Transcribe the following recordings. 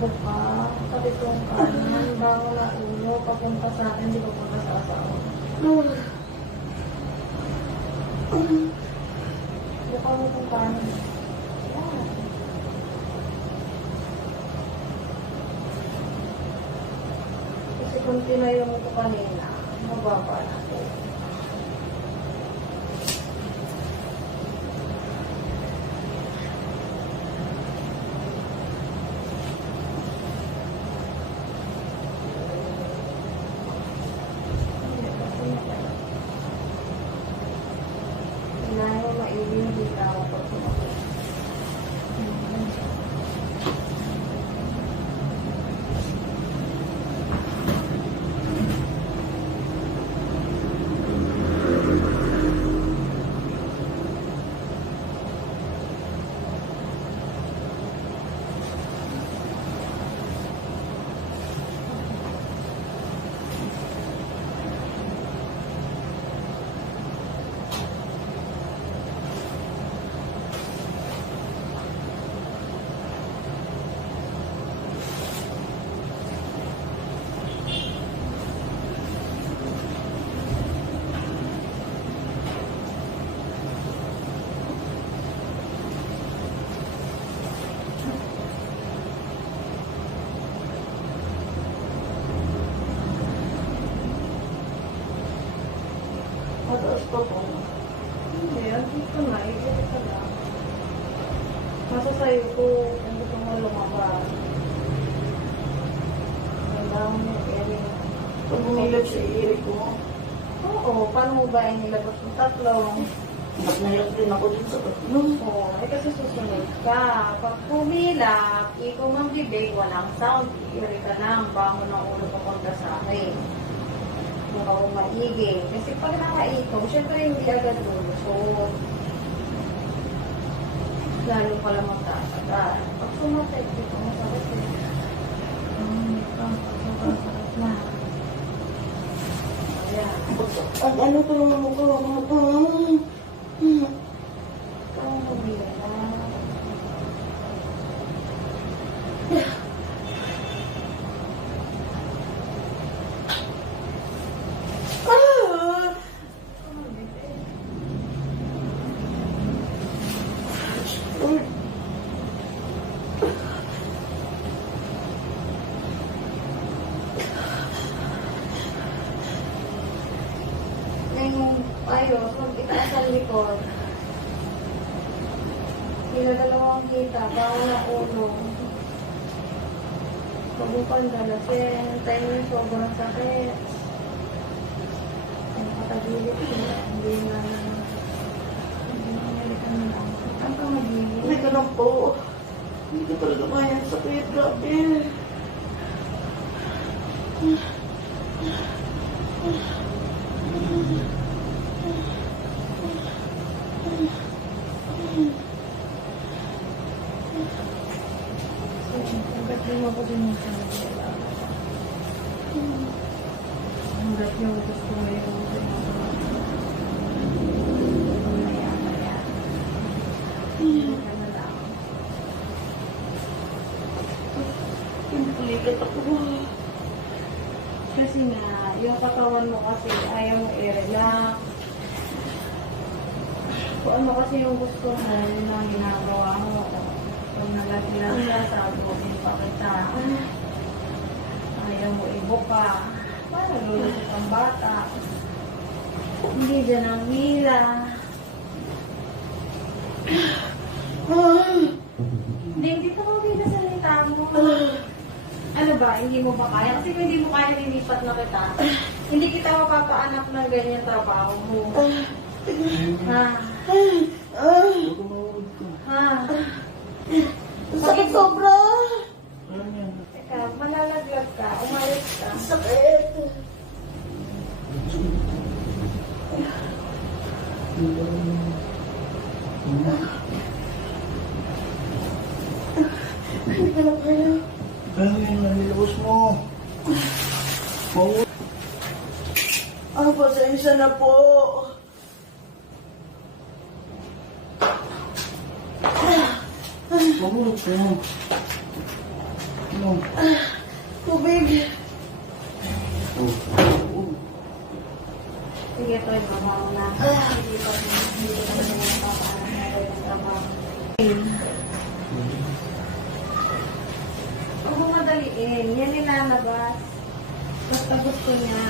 buka, katitong kanan, bango na ulo, papunta sa akin, di papunta sa asawa. Buka mo kung kanan. Yan. Kasi kung tinayo mo ko kanina, mababa na ito. Kailangan mo maili yung bitaw pag sumakit. Mataas pa po. Hindi, andito na. Ikot ka lang. Masasayo ko kung gusto mo lumabas. Kailangan mo i-ring. Pag bumilap sa iri ko, Oo, paano mo ba inilabas yung tatlong? mas nahirap din ako din sa tatlo. Oo, kasi susunod ka. Pag pumilap, ikaw mang bibig, walang sound, i-ring ka lang, bango ng ulo papunta sa akin. Mukha mo maigi. Kasi pag nakaikaw, syempre hindi agad lulusot. Lalo pala magtatagal. Pag sumatay, dito masakit eh. Masakit na. Ayan. Ang ano ko naman mo ko, Ito ang mabila. Yung ayos, magkitaas sa likod. Dalawang kita, bawal na ulo. Mabukan dalasin, tayo yung sobrang sakit. Ang katagilip sila, hindi na nalikan na lang. Ang pamagilip. Hindi ka lang po. Hindi ko talaga kaya ang sakit, grabe. Hanggat yung ako din yung kanila. Hanggat yung gusto mo yung Pinulikat ako. kasi nga, yung katawan mo kasi ayaw mo i-relax. Kung ano kasi yung gusto mo, yun ang ginagawa mo. Kung nalasilang ka, sabunin pa kita. Ayaw mo ibuka. Paano lulusot ang bata? Hindi dyan ang hila. Hindi ka mawili sa salita mo. Ano ba, hindi mo ba kaya? Kasi kung hindi mo kaya, lilipat na kita. Hindi kita mapapaanak ng ganyan trabaho mo. Ha? Ha? Sakit sobra. Teka, malalaglag ka. Umayos ka. Sakit. Hindi ka lang kaya. Ano yung nalilabos mo? Pasensya na po. Mahulog ka mo. mo. Tubig. Sige, ito yung trabaho na. Hindi pa yung trabaho. Huwag mo madaliin. Yan nilalabas. Basta gusto niya.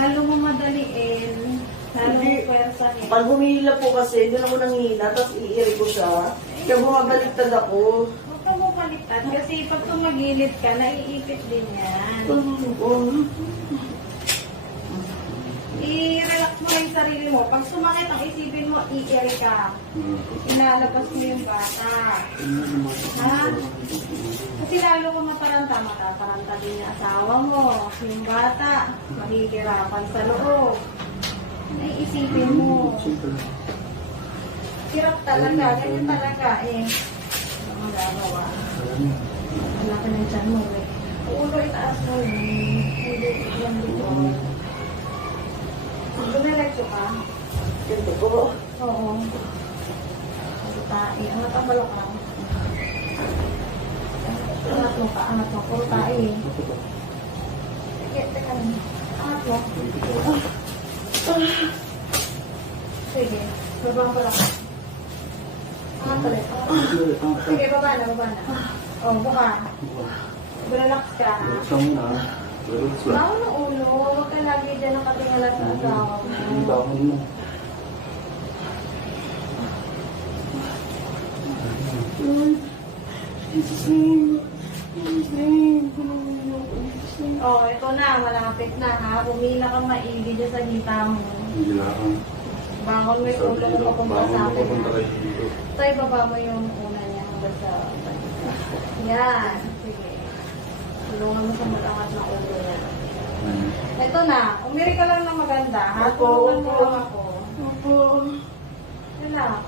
Lalo mo madaliin. Lalo mo Hindi. pwersahin. Pag humihila po kasi, doon ako nanghihila, tapos iiri ko siya. Kaya bumabaliktad ako. Huwag ka mo baliktad. Kasi pag tumagilid ka, naiipit din yan. I-relax mo yung sarili mo. Pag sumakit, ang isipin mo, i-air ka. Ilalabas mo yung bata. Ha? Kasi lalo ko mataranta, matataranta din yung asawa mo. Yung bata, mahihirapan sa loob. Ay, isipin mo. Hirap talaga, ganyan talaga eh. Ano magagawa? Wala ka ng tiyan mo eh. Ulo itaas mo eh. Hindi, yan dito. Dumiretso ka? Ganito po. Oo. Tae. Angat ang balok lang. Angat mo ka, angat mo. Puro tae. Sige, teka lang. Angat mo. Sige. Babang ko lang. Angat ulit. Sige, baba na, baba na. Oh, buka. Relax ka. Bawa ng ulo. Huwag ka lagi dyan nakatingala sa asawa mo. Oh, ito na. Malapit na ha. Pumila kang maigi dyan sa hita mo. Bangon mo yung ulo mo papunta sa akin. Ito, ibaba mo yung una niya hanggang sa... Yan. Sige. Tulungan mo sa malangat na ulo niya. Ito na. Umiri ka lang ng maganda ha. Tulungan mo lang ako. Relax.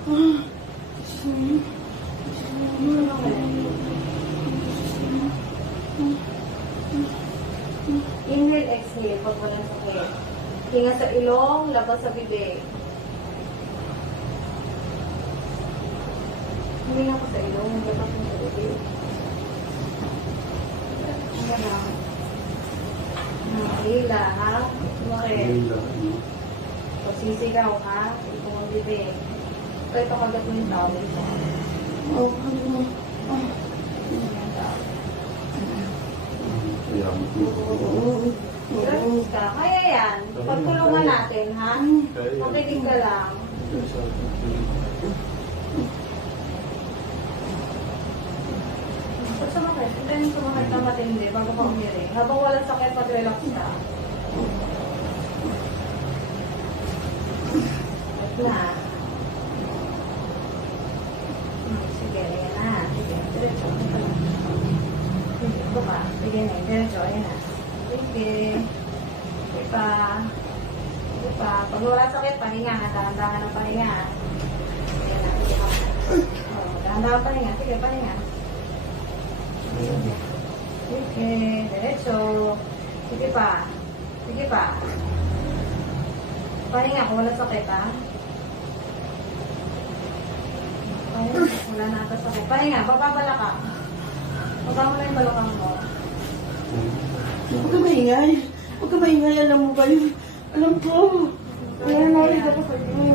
Inhale, exhale pag walang sakit. Hinga sa ilong, labas sa bibig. Huminga ko sa ilong, labas mo sa bibig. Hinga lang. Hila, ha? Sumakit. So, sisigaw, ha? Ito ang bibig. Ito kagat mo yung tawag ito. Relax ka. Kaya yan. Pagtulungan natin, ha? Makinig ka lang. Pag sumakit, hintayin sumakit na matindi bago ka umiri. Habang walang sakit, mag-relax ka. Wait na. Sige, ayan na. Sige, diretso. Sige, baba. Sige na, diretso. Ayan na. Sige. Sige pa. Sige pa. Pag wala sakit, pahinga. Dahan-dahan ang pahinga. Ayan na. Sige pa. Dahan-dahan pahinga. Sige, pahinga. Sige, diretso. Sige pa. Sige pa. Pahinga kung wala sakit, ha? Pahinga, wala na ata sakit. Pahinga, bababala ka. Baba mo na yung balakang mo. Huwag ka maingay. Huwag ka maingay. Alam mo ba yun? Alam ko. Kaya nalig ako sa iyo.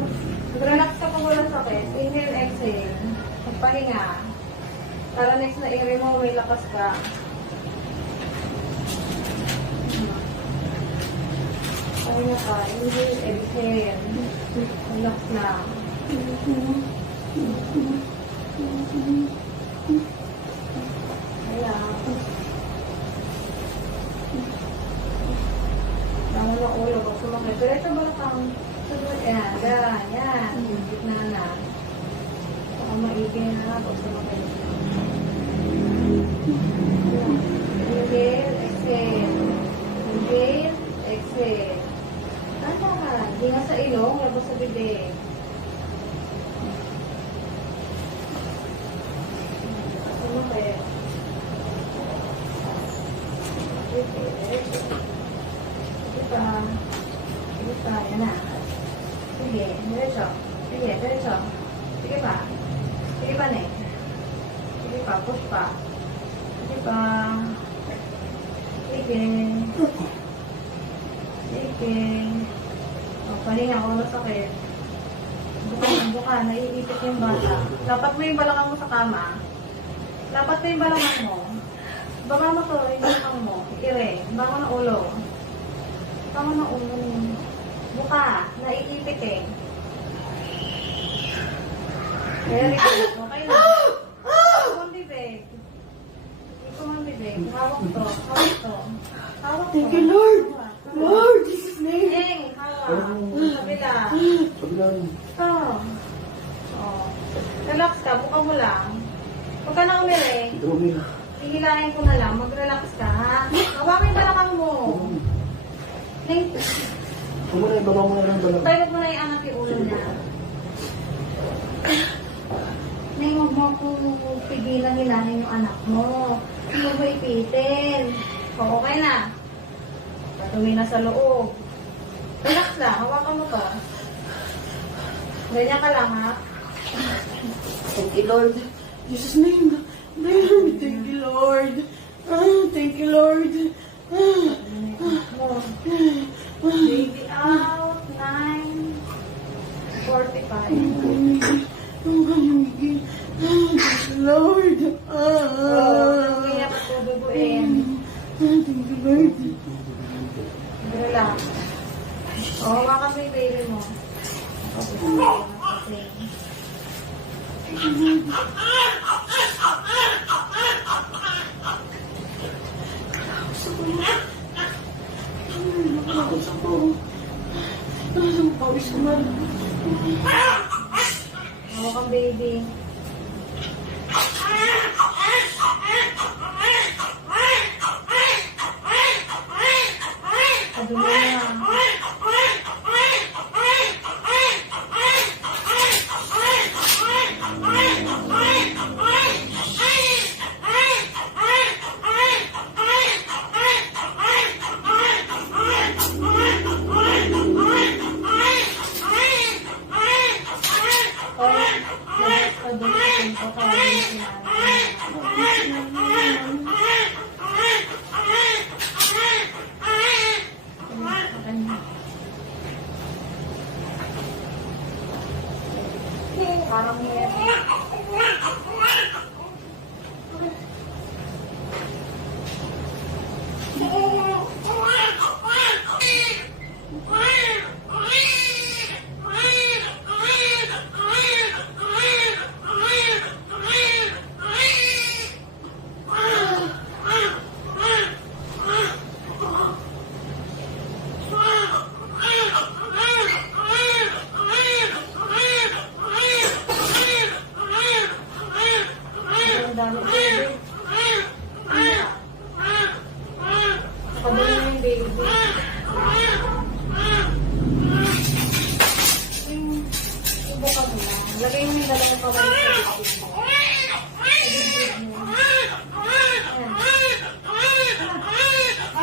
Relax ka kung wala sakit. Inhale, exhale. Magpahinga. Para next na area mo, may lakas ka. Pahinga ka. Inhale, exhale. Relax na. Relax. Tama ng ulo. Pag sumakit. Diretso balakang. Yan. Yan. Yan. Gitna na. Baka maigay na. Pag sumakit. Inhale, exhale. Inhale, exhale. Tama. Hinga sa ilong, labas sa bibig. Sumakit. Sige pa. Sige pa. Yan na. Sige. Diretso. Sige. Diretso. Sige pa. Sige pa, ne. Sige pa. Push pa. Diba? Sige. Sige. O, pahinga ako na sakit. Buka, naiipit yung bata. Lapat mo yung balakang mo sa kama. Lapat mo yung balakang mo. Baba mo to, yung balakang mo. Ire, baba mo ng ulo. Baba mo ng ulo. Buka, naiipit eh. Very good. Okay na. Ito ang bibig. Ito ang bibig. Hawak to. Hawak to. Hawak to. Thank you, Lord. Lord, Jesus' name. Heng, hawak. Kabila. Kabila rin. Ito. Oh. Relax ka. Buka mo lang. Huwag ka na umiri. Dumi. Hihilahin ko na lang. Mag-relax ka, ha? Hawakin yung balakang mo. Heng, Kumuna, ibaba mo na lang balang. tayo mo na iangat yung ulo niya. Neng, huwag mo akong pigilan hilahin yung anak mo. Huwag mo ipitin. O, okay na. Patuloy na sa loob. Relax lang. Hawakan mo to. Ganyan ka lang, ha? Thank you, Lord. Jesus' name. Thank you, Lord. Thank you, Lord. Mo. Baby out. 9:45. Lord. Oh, kaya patuduguin. Thank you, Lord. Relax. O, hawakan mo yung baby mo. Okay. Nakakausap ko. Nakakausap ko. Pawis ko na. Hawakan baby. Padumi na. Padumi ko tawagin si nanay. Parang meron. Ang dami baby. Padumi mo yung baby. Ibuka mo lang. Lagay mo yung dalawang kamay sa bibig mo. Sa bibig mo.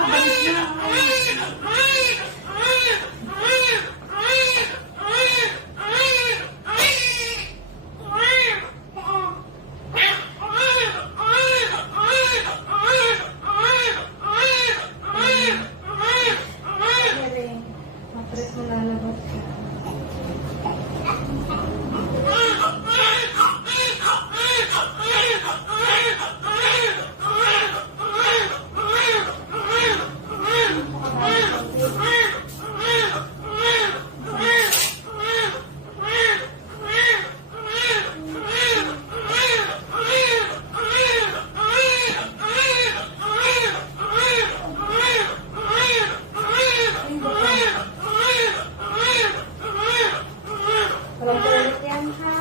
Balik na. Meron. Matres mo lalabas ka. Walang kulit yan, ha?